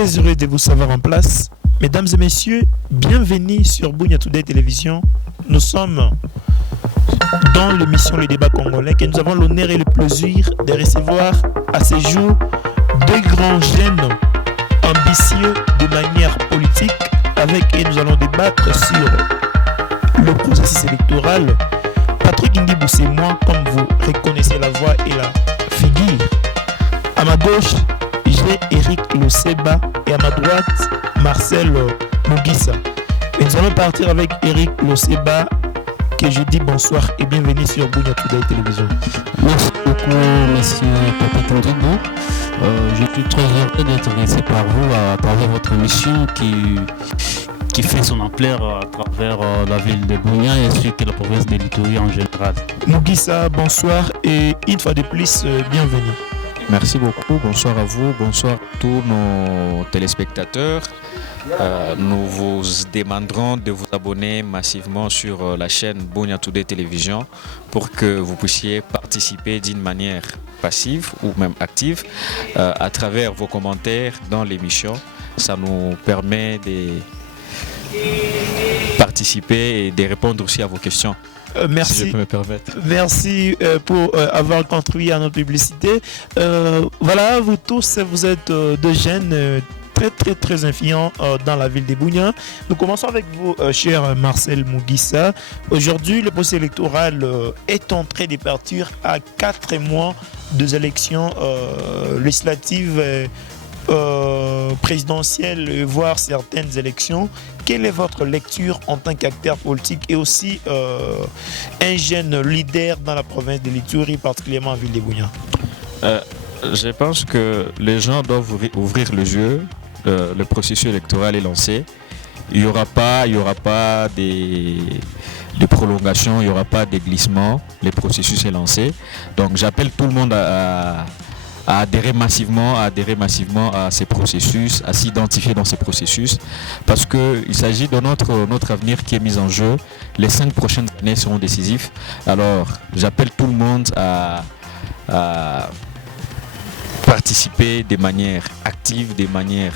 très heureux de vous savoir en place. Mesdames et messieurs, bienvenue sur Bunia Today Télévision. Nous sommes dans l'émission Le Débat Congolais que nous avons l'honneur et le plaisir de recevoir à ce jour deux grands jeunes ambitieux de manière politique avec qui nous allons débattre sur le processus électoral. Patrick Ndibou, c'est moi, comme vous reconnaissez la voix et la figure. À ma gauche, j'ai Eric Loseba et à ma droite, Marcel Mugisa. Et nous allons partir avec Eric Loseba, que je dis bonsoir et bienvenue sur Bunia Today Télévision. Merci beaucoup, monsieur Patrick Ndibou. Je suis très heureux d'être ici par vous à travers votre émission qui fait son ampleur à travers la ville de Bunia et ainsi que la province de l'Ituri en général. Mugisa, bonsoir et une fois de plus, bienvenue. Merci beaucoup, bonsoir à vous, bonsoir à tous nos téléspectateurs. Nous vous demanderons de vous abonner massivement sur la chaîne Bunia Today Télévision pour que vous puissiez participer d'une manière passive ou même active à travers vos commentaires dans l'émission. Ça nous permet de participer et de répondre aussi à vos questions. Merci. Si je peux me permettre. Merci pour avoir contribué à notre publicité. Voilà, vous tous, vous êtes deux jeunes très influents dans la ville de Bunia. Nous commençons avec vous, cher Marcel Mugisa. Aujourd'hui, le processus électoral est en train de partir à 4 mois des élections législatives, présidentielles, voire certaines élections. Quelle est votre lecture en tant qu'acteur politique et aussi un jeune leader dans la province de l'Ituri, particulièrement en ville de Bunia? Je pense que les gens doivent ouvrir les yeux. Le processus électoral est lancé. Il n'y aura pas de prolongation, il n'y aura pas de glissement. Le processus est lancé. Donc j'appelle tout le monde à adhérer massivement à ces processus, à s'identifier dans ces processus, parce qu'il s'agit de notre avenir qui est mis en jeu. Les 5 prochaines années seront décisives. Alors, j'appelle tout le monde à participer de manière active, de manière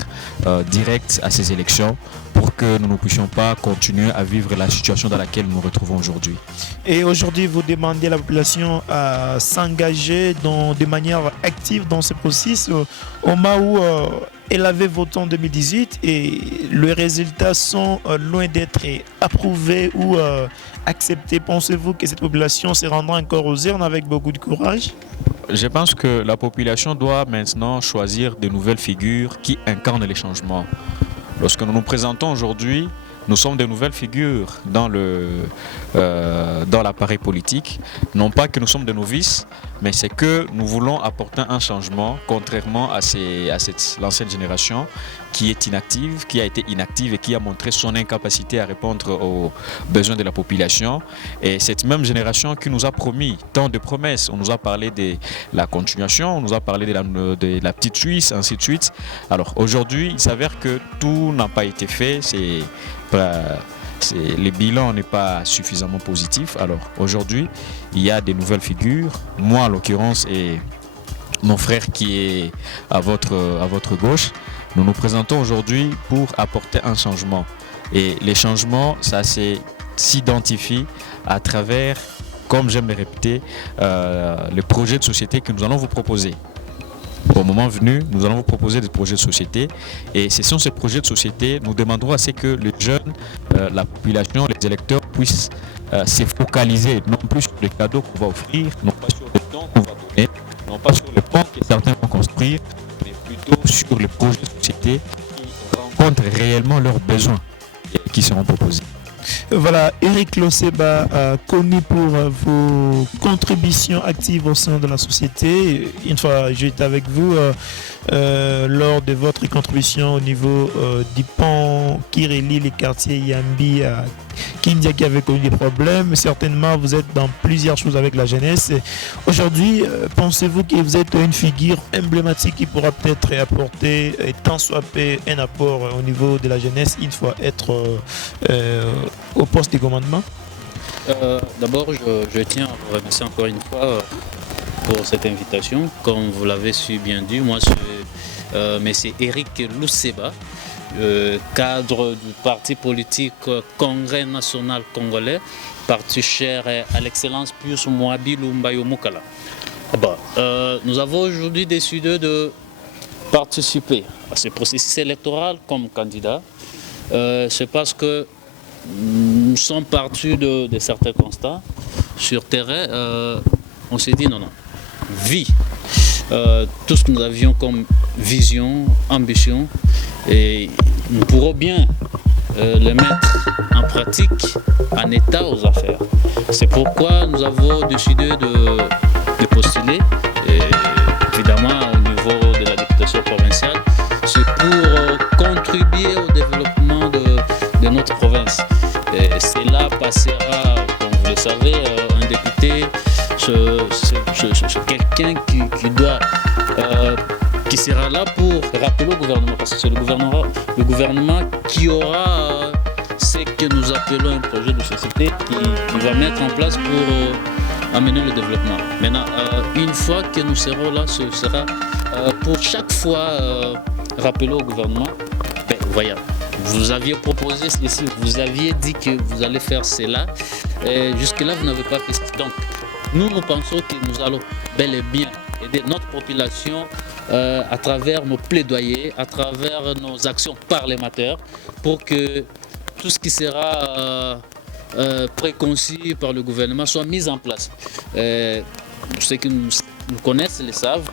directe à ces élections pour que nous ne puissions pas continuer à vivre la situation dans laquelle nous nous retrouvons aujourd'hui. Et aujourd'hui, vous demandez à la population à s'engager de manière active dans ce processus au moment où elle avait voté en 2018 et les résultats sont loin d'être approuvés ou acceptés. Pensez-vous que cette population se rendra encore aux urnes avec beaucoup de courage? Je pense que la population doit maintenant choisir de nouvelles figures qui incarnent les changements. Lorsque nous nous présentons aujourd'hui, nous sommes de nouvelles figures dans l'appareil politique. Non pas que nous sommes des novices, mais c'est que nous voulons apporter un changement, contrairement à l'ancienne génération qui est inactive, qui a été inactive et qui a montré son incapacité à répondre aux besoins de la population. Et cette même génération qui nous a promis tant de promesses, on nous a parlé de la continuation, on nous a parlé de la petite Suisse, ainsi de suite. Alors aujourd'hui, il s'avère que tout n'a pas été fait. Le bilan n'est pas suffisamment positif. Alors aujourd'hui, il y a des nouvelles figures. Moi, en l'occurrence, et mon frère qui est à votre gauche, nous nous présentons aujourd'hui pour apporter un changement. Et les changements, ça s'identifie à travers, comme j'aime le répéter, le projet de société que nous allons vous proposer. Au moment venu, nous allons vous proposer des projets de société et ce sont ces projets de société, nous demanderons à ce que les jeunes, la population, les électeurs puissent se focaliser non plus sur les cadeaux qu'on va offrir, non pas sur les dons qu'on va donner, non pas sur les ponts que certains vont construire, mais plutôt sur les projets de société qui rencontrent réellement leurs besoins et qui seront proposés. Voilà, Eric Loseba, connu pour vos contributions actives au sein de la société. Une fois j'étais avec vous lors de votre contribution au niveau du pont qui relie les quartiers Yambi à Kindia qui avait connu des problèmes. Certainement, vous êtes dans plusieurs choses avec la jeunesse. Aujourd'hui, pensez-vous que vous êtes une figure emblématique qui pourra peut-être apporter tant soit peu un apport au niveau de la jeunesse une fois être au poste de commandement? D'abord, je tiens à vous remercier encore une fois pour cette invitation. Comme vous l'avez su bien dit, moi mais c'est Eric Luseba, cadre du parti politique Congrès national congolais, parti cher à l'excellence Pius Mwabilou Mbayo Mukala. Nous avons aujourd'hui décidé de participer à ce processus électoral comme candidat. C'est parce que nous sommes partis de certains constats sur terrain. On s'est dit non, vie. Tout ce que nous avions comme vision, ambition, et nous pourrons bien le mettre en pratique, en état aux affaires. C'est pourquoi nous avons décidé de postuler, et évidemment au niveau de la députation provinciale. C'est pour contribuer au développement de notre province. Et cela passera, comme vous le savez, un député, c'est quelqu'un qui sera là pour rappeler au gouvernement, parce que c'est le gouvernement qui aura ce que nous appelons un projet de société qui va mettre en place pour amener le développement. Maintenant, une fois que nous serons là, ce sera pour chaque fois rappeler au gouvernement, voyons, vous aviez proposé ceci, vous aviez dit que vous allez faire cela, jusque-là vous n'avez pas fait cela. Donc, nous pensons que nous allons bel et bien aider notre population à travers nos plaidoyers, à travers nos actions parlementaires, pour que tout ce qui sera préconçu par le gouvernement soit mis en place. Ceux qui nous connaissent le savent,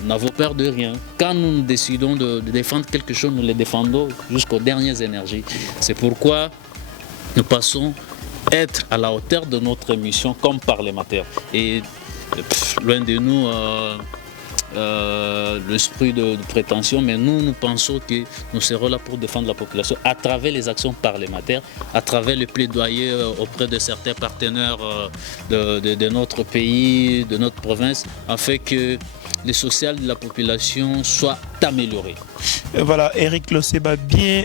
nous n'avons peur de rien. Quand nous décidons de défendre quelque chose, nous le défendons jusqu'aux dernières énergies. C'est pourquoi nous passons être à la hauteur de notre mission comme parlementaire. Et loin de nous l'esprit de prétention, mais nous pensons que nous serons là pour défendre la population à travers les actions parlementaires, à travers le plaidoyer auprès de certains partenaires de notre pays, de notre province, afin que le social de la population soit amélioré. Voilà, Eric Luseba, bien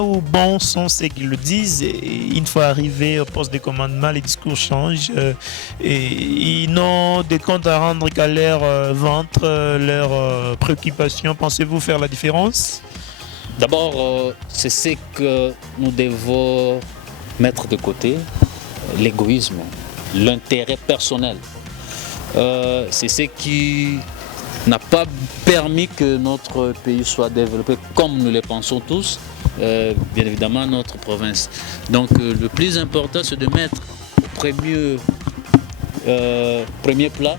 ou bon sont ceux qui le disent. Et une fois arrivé au poste de commandement, les discours changent. Et ils n'ont des comptes à rendre qu'à leur ventre, leurs préoccupations. Pensez-vous faire la différence? D'abord, c'est ce que nous devons mettre de côté, l'égoïsme, l'intérêt personnel. C'est ce qui n'a pas permis que notre pays soit développé comme nous le pensons tous, bien évidemment notre province. Donc le plus important, c'est de mettre au premier plat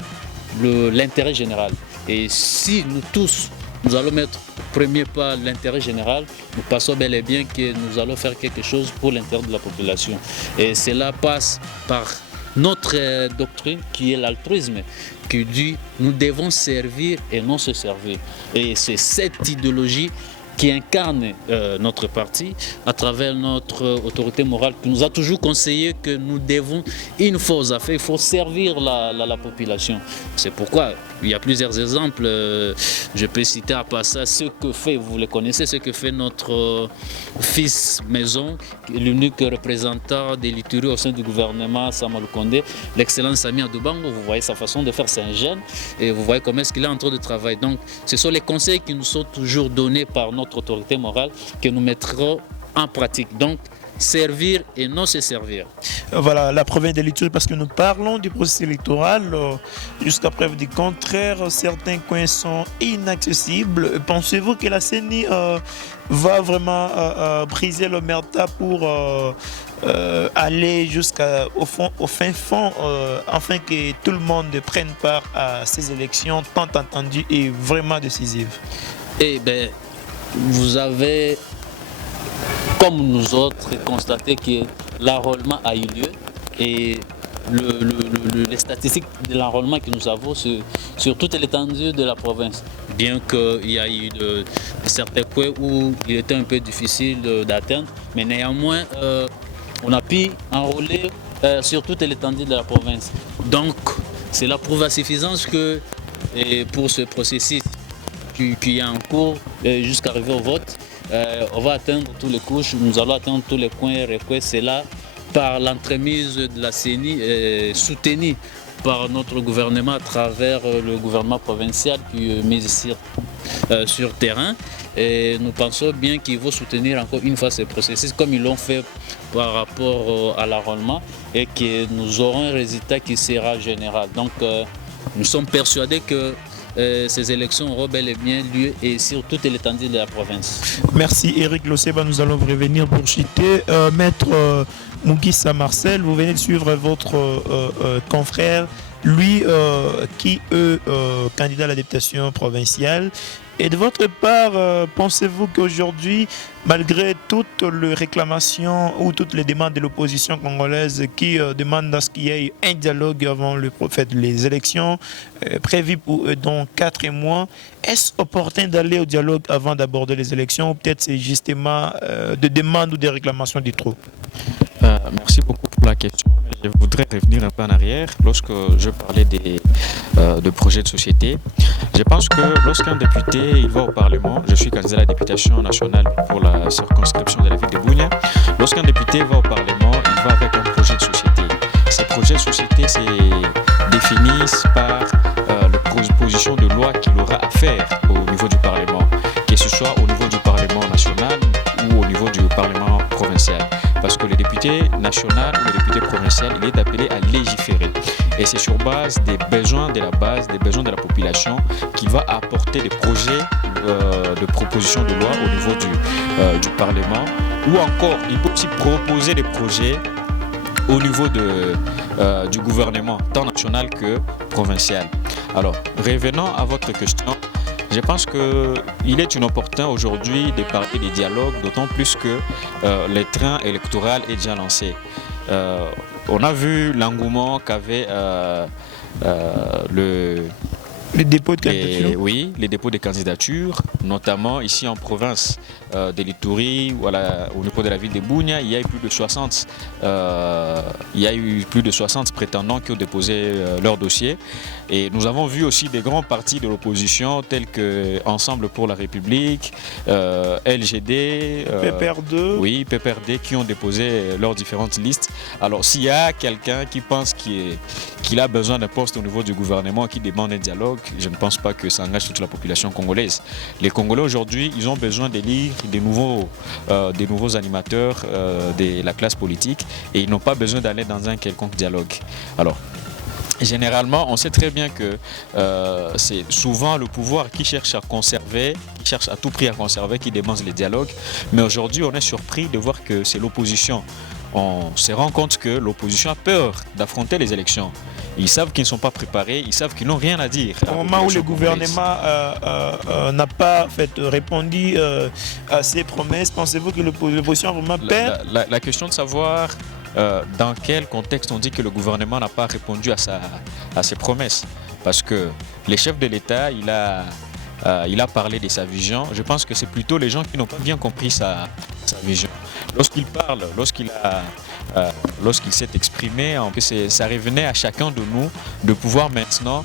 l'intérêt général. Et si nous tous, nous allons mettre au premier plat l'intérêt général, nous passons bel et bien que nous allons faire quelque chose pour l'intérêt de la population. Et cela passe par notre doctrine qui est l'altruisme, qui dit nous devons servir et non se servir. Et c'est cette idéologie qui incarne notre parti à travers notre autorité morale qui nous a toujours conseillé que nous devons, une fois aux affaires, il faut servir la population. C'est pourquoi il y a plusieurs exemples. Je peux citer à part ça ce que fait, vous le connaissez, ce que fait notre fils maison, l'unique représentant des Lituri au sein du gouvernement, Samuel Condé, l'excellent Sami Adoubango. Vous voyez sa façon de faire, c'est un jeune, et vous voyez comment est-ce qu'il est en train de travailler. Donc ce sont les conseils qui nous sont toujours donnés par notre autorité morale que nous mettrons en pratique. Donc servir et non se servir. Voilà, la province de l'Ituri, parce que nous parlons du processus électoral. Jusqu'à preuve du contraire, certains coins sont inaccessibles. Pensez-vous que la CENI va vraiment briser l'omerta pour aller jusqu'au fin fond, afin que tout le monde prenne part à ces élections tant attendues et vraiment décisives? Eh bien, vous avez, comme nous autres, constaté que l'enrôlement a eu lieu et les statistiques de l'enrôlement que nous avons sur toute l'étendue de la province, bien qu'il y a eu certains points où il était un peu difficile d'atteindre, mais néanmoins on a pu enrôler sur toute l'étendue de la province. Donc cela prouve à suffisance que pour ce processus qui est en cours jusqu'à arriver au vote, on va atteindre toutes les couches, nous allons atteindre tous les coins requis. C'est là par l'entremise de la CENI soutenue par notre gouvernement à travers le gouvernement provincial qui est mis sur terrain. Et nous pensons bien qu'il faut soutenir encore une fois ces processus comme ils l'ont fait par rapport à l'enrôlement et que nous aurons un résultat qui sera général. Donc nous sommes persuadés que ces élections auront bel et bien lieu et sur toute l'étendue de la province. Merci Eric Loseba, nous allons vous revenir pour chiter. Maître Mugisa Marcel, vous venez de suivre votre confrère, lui qui est candidat à la députation provinciale. Et de votre part, pensez-vous qu'aujourd'hui, malgré toutes les réclamations ou toutes les demandes de l'opposition congolaise qui demandent à ce qu'il y ait un dialogue avant le fait les élections prévues pour dans 4 mois, est-ce opportun d'aller au dialogue avant d'aborder les élections ou peut-être c'est justement des demandes ou des réclamations des troupes? Merci beaucoup pour la question. Je voudrais revenir un peu en arrière. Lorsque je parlais de projets de société, je pense que lorsqu'un député il va au Parlement, je suis candidat à la députation nationale pour la circonscription de la ville de Bunia, lorsqu'un député va au Parlement, il va avec un projet de société. Ces projets de société se définissent par les propositions de loi qu'il aura à faire au niveau du Parlement, que ce soit au niveau du Parlement national ou au niveau du Parlement provincial. Parce que le député national ou le député provincial, il est appelé à légiférer. Et c'est sur base des besoins de la base, des besoins de la population, qu'il va apporter des projets de propositions de loi au niveau du Parlement. Ou encore, il peut aussi proposer des projets au niveau du gouvernement, tant national que provincial. Alors, revenons à votre question. Je pense qu'il est inopportun aujourd'hui de parler des dialogues, d'autant plus que le train électoral est déjà lancé. On a vu l'engouement qu'avait les dépôts de candidature. Oui, les dépôts de candidature, notamment ici en province de l'Ituri, au niveau de la ville de Bunia, il y a eu plus de 60 prétendants qui ont déposé leur dossier. Et nous avons vu aussi des grands partis de l'opposition tels que Ensemble pour la République, LGD, PPR2. Oui, PPRD qui ont déposé leurs différentes listes. Alors s'il y a quelqu'un qui pense qu'il a besoin d'un poste au niveau du gouvernement, qui demande un dialogue, je ne pense pas que ça engage toute la population congolaise. Les Congolais aujourd'hui, ils ont besoin d'élire des nouveaux animateurs de la classe politique et ils n'ont pas besoin d'aller dans un quelconque dialogue. Alors, généralement, on sait très bien que c'est souvent le pouvoir qui cherche à conserver, qui cherche à tout prix à conserver, qui demande les dialogues. Mais aujourd'hui, on est surpris de voir que c'est l'opposition. On se rend compte que l'opposition a peur d'affronter les élections. Ils savent qu'ils ne sont pas préparés, ils savent qu'ils n'ont rien à dire. Au moment où le gouvernement n'a pas répondu à ces promesses, pensez-vous que l'opposition a vraiment peur? La question de savoir dans quel contexte on dit que le gouvernement n'a pas répondu à ses promesses. Parce que le chef de l'État, il a parlé de sa vision. Je pense que c'est plutôt les gens qui n'ont pas bien compris sa vision. Lorsqu'il parle, lorsqu'il s'est exprimé, ça revenait à chacun de nous de pouvoir maintenant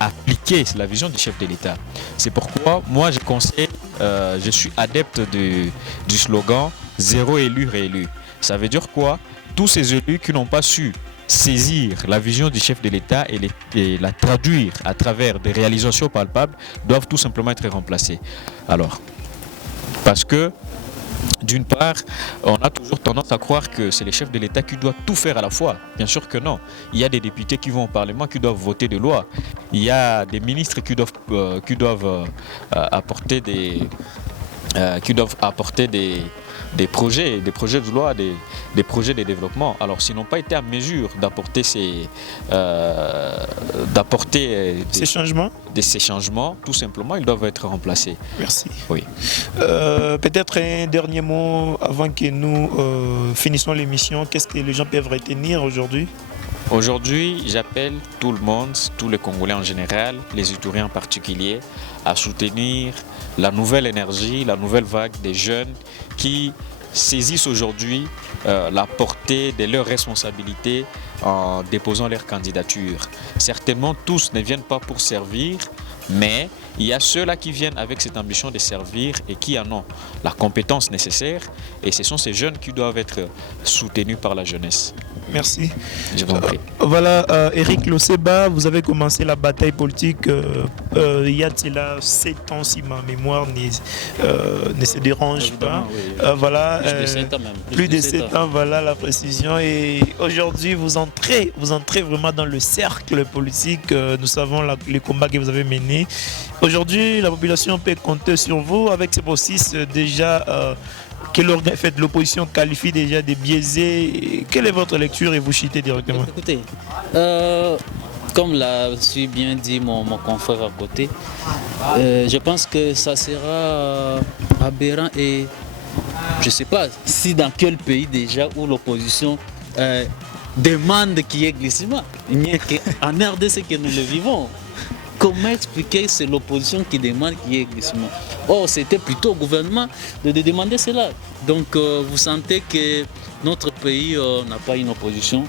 appliquer la vision du chef de l'État. C'est pourquoi moi je suis adepte du slogan « Zéro élu réélu ». Ça veut dire quoi? Tous ces élus qui n'ont pas su saisir la vision du chef de l'État et la traduire à travers des réalisations palpables doivent tout simplement être remplacés. Alors, parce que d'une part, on a toujours tendance à croire que c'est les chefs de l'État qui doivent tout faire à la fois. Bien sûr que non. Il y a des députés qui vont au Parlement, qui doivent voter des lois. Il y a des ministres qui doivent apporter des projets de loi, des projets de développement. Alors, s'ils n'ont pas été à mesure d'apporter ces changements, tout simplement, ils doivent être remplacés. Merci. Oui. Peut-être un dernier mot avant que nous finissions l'émission. Qu'est-ce que les gens peuvent retenir aujourd'hui? Aujourd'hui, j'appelle tout le monde, tous les Congolais en général, les Ituriens en particulier, à soutenir la nouvelle énergie, la nouvelle vague des jeunes qui saisissent aujourd'hui la portée de leurs responsabilités en déposant leur candidature. Certainement, tous ne viennent pas pour servir, mais il y a ceux-là qui viennent avec cette ambition de servir et qui en ont la compétence nécessaire. Et ce sont ces jeunes qui doivent être soutenus par la jeunesse. Merci. Je vous en prie. Voilà, Eric Loseba, vous avez commencé la bataille politique il y a 7 ans, si ma mémoire ne se dérange pas. Oui. Voilà, Plus de 7 ans même. plus de 7 ans, voilà la précision. Et aujourd'hui, vous entrez vraiment dans le cercle politique. Nous savons les combats que vous avez menés. Aujourd'hui, la population peut compter sur vous avec ces processus déjà que l'opposition qualifie déjà de biaisés. Quelle est votre lecture et vous chitez directement? Écoutez, comme l'a si bien dit mon confrère à côté, je pense que ça sera aberrant et je ne sais pas si dans quel pays déjà où l'opposition demande qu'il y ait glissement. Il n'y a qu'en RDC que nous le vivons. Comment expliquer que c'est l'opposition qui demande qu'il y ait glissement? Or, c'était plutôt au gouvernement de demander cela. Donc, vous sentez que notre pays n'a pas une opposition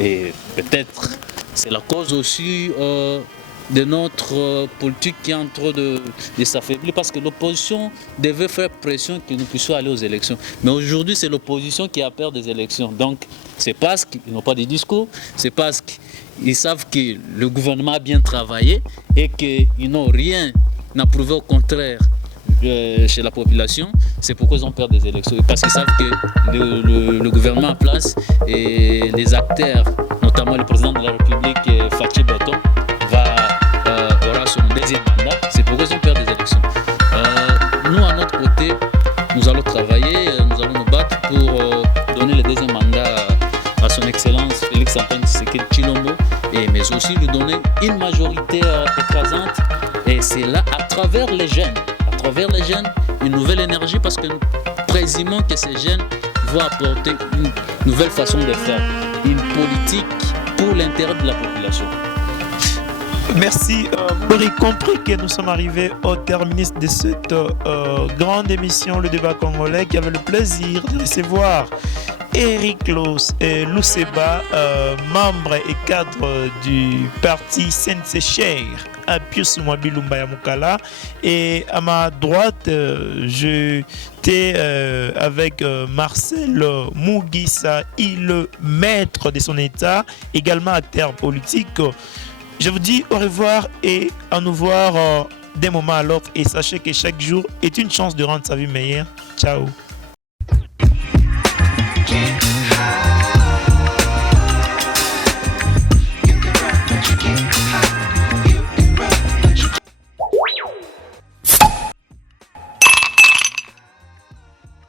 et peut-être c'est la cause aussi de notre politique qui est en train de s'affaiblir parce que l'opposition devait faire pression que nous puissions aller aux élections. Mais aujourd'hui, c'est l'opposition qui a peur des élections. Donc, c'est parce qu'ils n'ont pas de discours, c'est parce qu'ils savent que le gouvernement a bien travaillé et qu'ils n'ont rien à prouver, au contraire, chez la population. C'est pourquoi ils ont peur des élections. Parce qu'ils savent que le gouvernement en place et les acteurs, notamment le président de la République, Fachi Beton, aura son deuxième mandat. C'est pourquoi ils ont peur des élections. Nous, à notre côté, nous allons travailler, nous allons nous battre pour donner le deuxième mandat à son Excellence Félix Antoine Tshisekedi Tshilombo, mais aussi lui donner une majorité écrasante. Et c'est là, à travers les jeunes, une nouvelle énergie parce que nous présumons que ces jeunes vont apporter une nouvelle façon de faire, une politique pour l'intérêt de la population. Merci. Vous aurez compris que nous sommes arrivés au terminus de cette grande émission, le débat congolais, qui avait le plaisir de recevoir Eric Loseba, membre et cadre du parti Sense-Cher à Pius Mwabilumba ya Mukala. Et à ma droite, j'étais avec Marcel Mugisa, le maître de son état, également acteur politique. Je vous dis au revoir et à nous voir d'un moment à l'autre. Et sachez que chaque jour est une chance de rendre sa vie meilleure. Ciao.